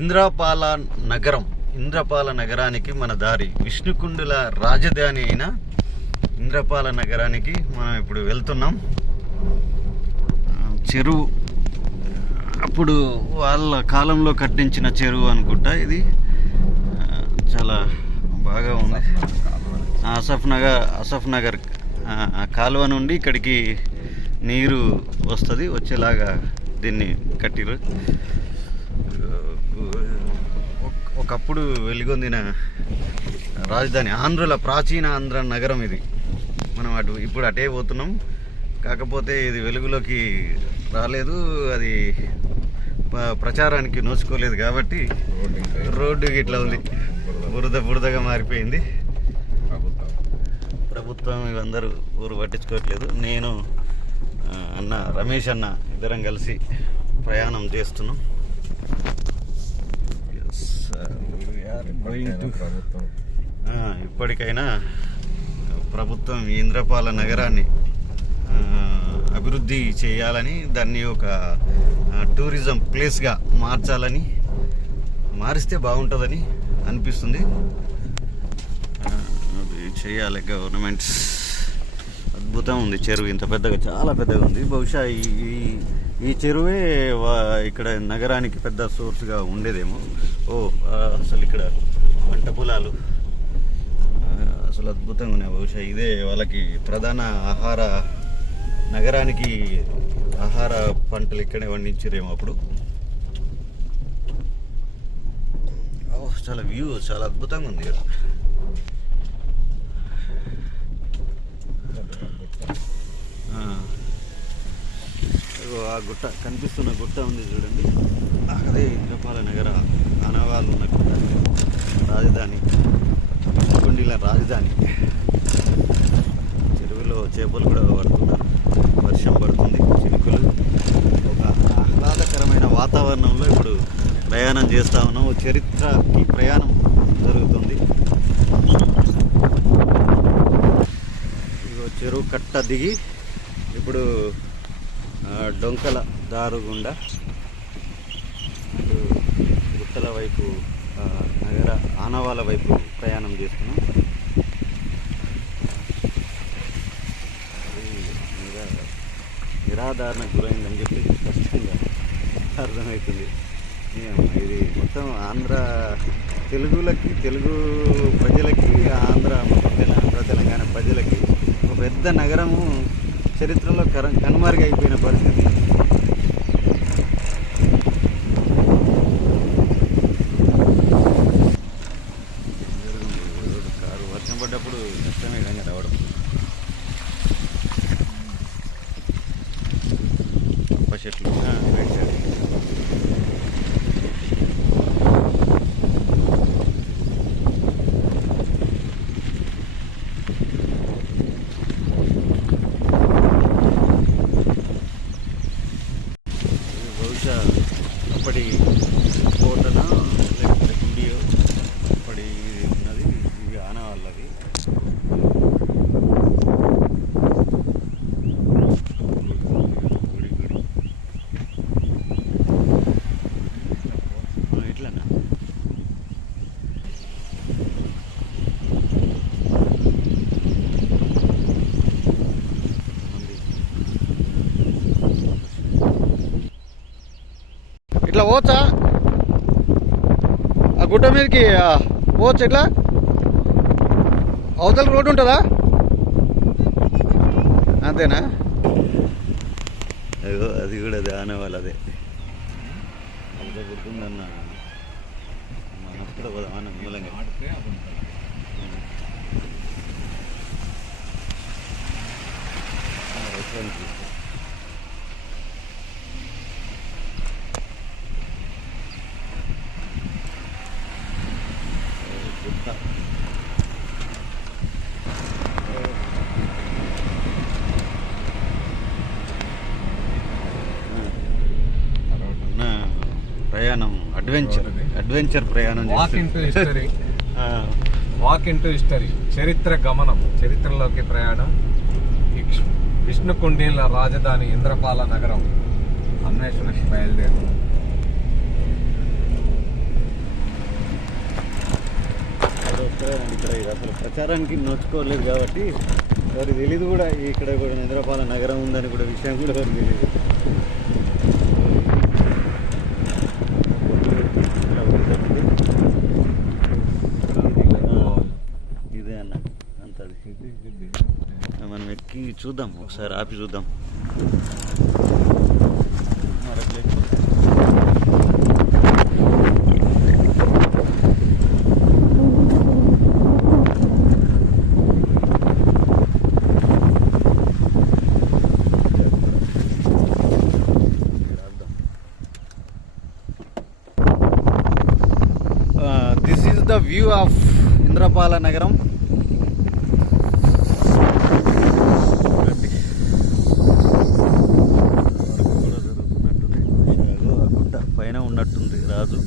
ఇంద్రపాల నగరం ఇంద్రపాల నగరానికి మన దారి. విష్ణుకుండుల రాజధాని అయిన ఇంద్రపాల నగరానికి మనం ఇప్పుడు వెళ్తున్నాం. చెరువు అప్పుడు వాళ్ళ కాలంలో కట్టించిన చెరువు అనుకుంటా ఇది. చాలా బాగా ఉంది. అసఫ్ నగర్ అసఫ్ నగర్ కాలువ నుండి ఇక్కడికి నీరు వస్తుంది వచ్చేలాగా దీన్ని కట్టిరు ఒకప్పుడు వెలుగొందిన రాజధాని ఆంధ్రుల ప్రాచీన ఆంధ్ర నగరం ఇది. మనం అటు ఇప్పుడు అటే పోతున్నాం. కాకపోతే ఇది వెలుగులోకి రాలేదు. అది ప్రచారానికి నోచుకోలేదు కాబట్టి రోడ్డు ఇట్లా ఉంది. బురద బురదగా మారిపోయింది. ప్రభుత్వం ఇవందరూ ఊరు పట్టించుకోవట్లేదు. నేను అన్న రమేష్ అన్న ఇద్దరం కలిసి ప్రయాణం చేస్తున్నాం. ఇప్పటికైనా ప్రభుత్వం. ఇంద్రపాల నగరాన్ని అభివృద్ధి చేయాలని దాన్ని ఒక టూరిజం ప్లేస్గా మార్చాలని మారిస్తే బాగుంటుందని అనిపిస్తుంది. చేయాలి గవర్నమెంట్ అద్భుతం ఉంది చెరువు ఇంత పెద్దగా చాలా పెద్దగా ఉంది. బహుశా ఈ ఈ- చెరువే వా- ఇక్కడ నగరానికి పెద్ద సోర్స్గా ఉండేదేమో. ఓ అసలు ఇక్కడ పంట పొలాలు. అసలు అద్భుతంగా ఉన్నాయి. బహుశా ఇదే వాళ్ళకి ప్రధాన ఆహార నగరానికి ఆహార పంటలు ఇక్కడే పండించారేమో అప్పుడు. ఓ చాలా వ్యూ చాలా అద్భుతంగా ఉంది ఇక్కడ ఇదిగో ఆ గుట్ట కనిపిస్తున్న గుట్ట ఉంది చూడండి. అక్కడే ఇంద్రపాల నగర ఆనవాళ్ళు ఉన్న గుట్ట. రాజధాని కుండీల రాజధాని. చెరువులో చేపలు కూడా పడుతున్నారు. వర్షం పడుతుంది చినుకులు. ఒక ఆహ్లాదకరమైన వాతావరణంలో ఇప్పుడు ప్రయాణం చేస్తా ఉన్నాం. ఓ చరిత్రకి ప్రయాణం జరుగుతుంది. ఇదిగో చెరువు కట్ట దిగి ఇప్పుడు డొంకల దారు గుండా గుట్టల వైపు నగర ఆనవాల వైపు ప్రయాణం చేస్తున్నాం. ఇది నిరాధారణకు గురైందని చెప్పి స్పష్టంగా అర్థమవుతుంది ఇది మొత్తం ఆంధ్ర తెలుగులకి తెలుగు ప్రజలకి ఆంధ్ర మొత్తం తెలంగాణ ప్రజలకి ఒక పెద్ద నగరము చరిత్రలో కర కనుమరుగైపోయిన పరిస్థితి மற்றபடி ఇట్లా పోవచ్చా ఆ గుట్ట మీదకి పోవచ్చు ఇట్లా అవతల రోడ్డు ఉంటుందా? అంతేనా? అదిగో అది కూడా అది ఆనవాళ్ళు అదే అదే గుర్తుందన్న. మనం పోదాం మూలంగా? ఆ, రెస్టారెంట్ ప్రయాణం అడ్వెంచర్ అడ్వెంచర్ ప్రయాణం walk into history walk into history చరిత్ర గమనం చరిత్రలోకి ప్రయాణం. విష్ణుకుండీల రాజధాని ఇంద్రపాల నగరం. అన్వేషణ బయలుదేరు. ఇక్కడ అసలు ప్రచారానికి నోచుకోలేదు కాబట్టి వారికి తెలియదు కూడా ఇక్కడ కూడా ఇంద్రపాల నగరం ఉందని కూడా విషయం కూడా వారికి తెలియదు మనం ఎక్కి చూద్దాం ఒకసారి ఆపి చూద్దాం. This is the view of Indrapala Nagaram గుట్ట పైన ఉన్నట్టుంది రాజు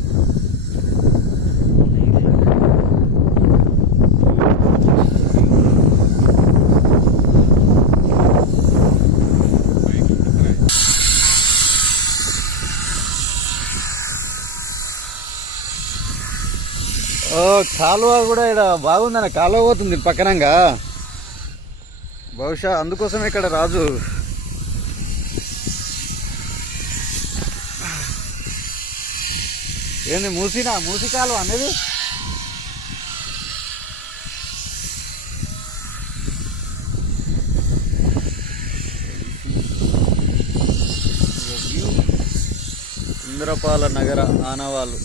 ఓ కాలువ కూడా ఇక్కడ బాగుందన్న కాలువ పోతుంది పక్కనంగా. బహుశా అందుకోసమే ఇక్కడ రాజు. ఏంది మూసినా? మూసి కాలువ అనేది? ఇంద్రపాల నగర ఆనవాళ్ళు